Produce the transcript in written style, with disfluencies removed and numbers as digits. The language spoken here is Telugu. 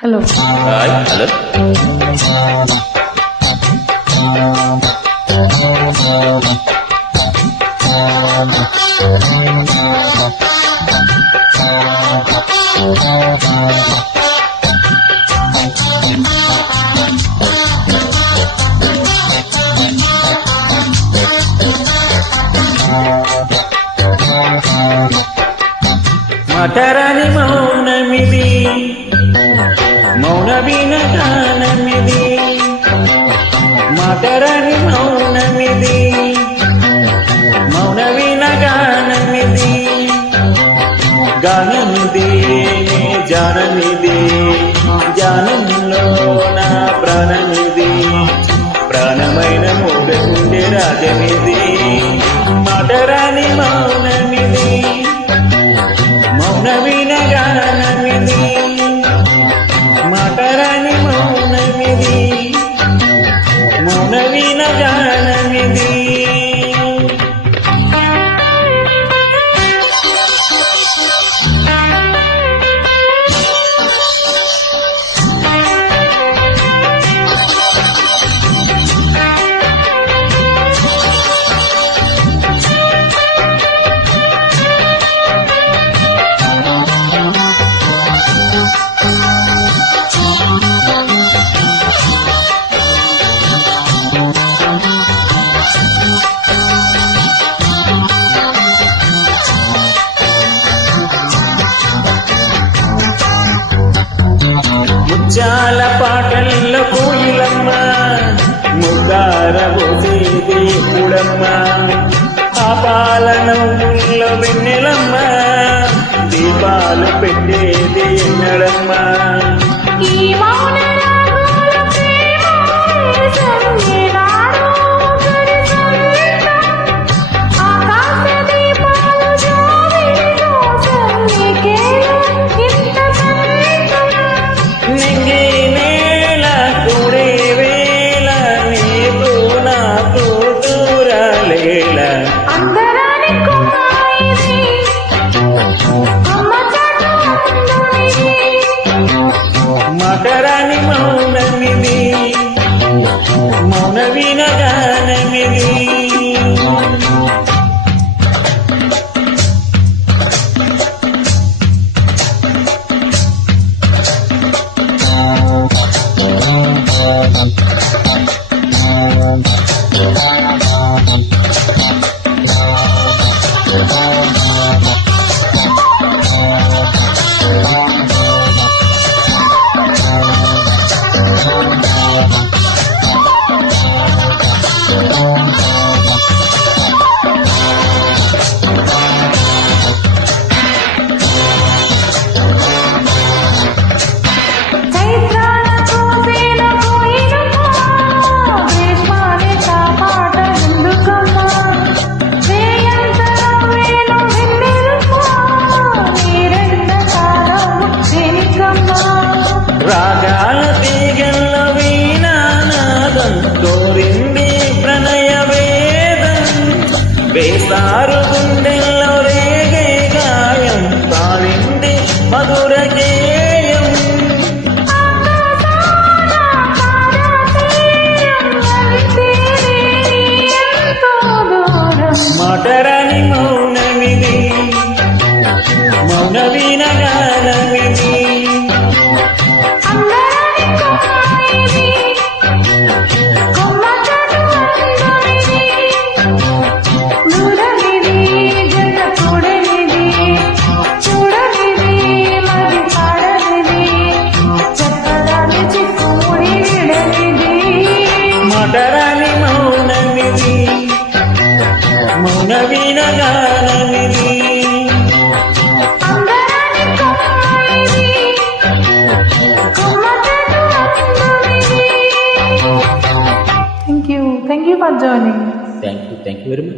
హలో హాయ్ హలో మటరాని మౌనమిది మౌన వినగానమిది మటరాని మౌనమిది మౌన వినగానమిది గానమిది జానమిది జానంలో నా ప్రాణమిది ప్రాణమైన మూగకుండే రాజమిది మటరాని మౌనమిది మౌన వినగానమిది మటరాని మౌనమిది మౌన వినగానమిది ముచ్చాల పాటల్లో కోయిలమ్మ ముద్దార పోసేది ఎప్పుడమ్మ ఆ పాలనవుల్లో వెన్నెలమ్మ దీపాలు పెట్టేది ఎన్నడమ్మ మటరాని మౌనమిది మౌన వినగానమిది రాగాల తీగల్ల వీణానాదం కోరింది ప్రణయ వేదం వేసారు గుండెల్లో రేగే గాయం తాళింది మధుర గేయం మటరాని మౌనమిది మౌన వినగానమిది మటరాని మౌనమిది మౌన వినగానమిది thank you for joining. Thank you very much.